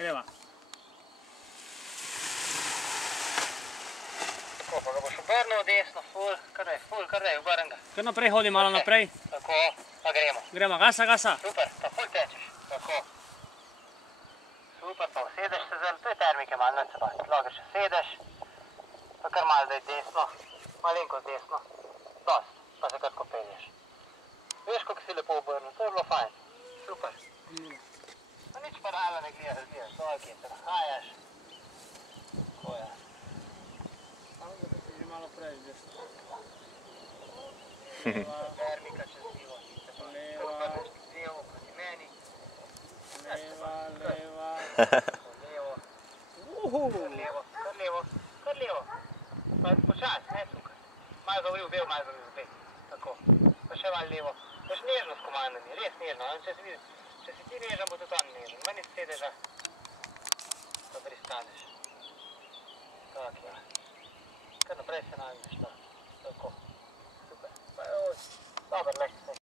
Greva. Tako, pa ga boš obrnil desno, ful, kar daj, obrn ga. Kar naprej hodi malo naprej. Tako, pa gremo. Gremo, gasa, gasa. Super, pa ful tečeš, tako. Super, pa usedeš se zelo, to je termike malo, ne se pa, lahko še sedeš. Pa kar malo daj desno, malenkost desno, dost, pa se kratko pelješ. Veš, kako si lepo obrnil, to je bilo fajn, super. Pa nič parala ne gledaš, dol, kje se nahajaš. Tako je. Da si že malo prej desno. Termika čez zivo, se pa obrneš levo proti meni. Leva, leva. Levo. Kar levo. Pa počas, ne tukaj. Malo zavril bel, malo zavril zbeg. Tako. Pa še malo levo. Boš nežno s komandami, res nežno. Če si ti nežen, bo tudi on nežen. Manj iz sedeža, pa pristaneš. Tak, ja. Kar naprej se nagneš, tako.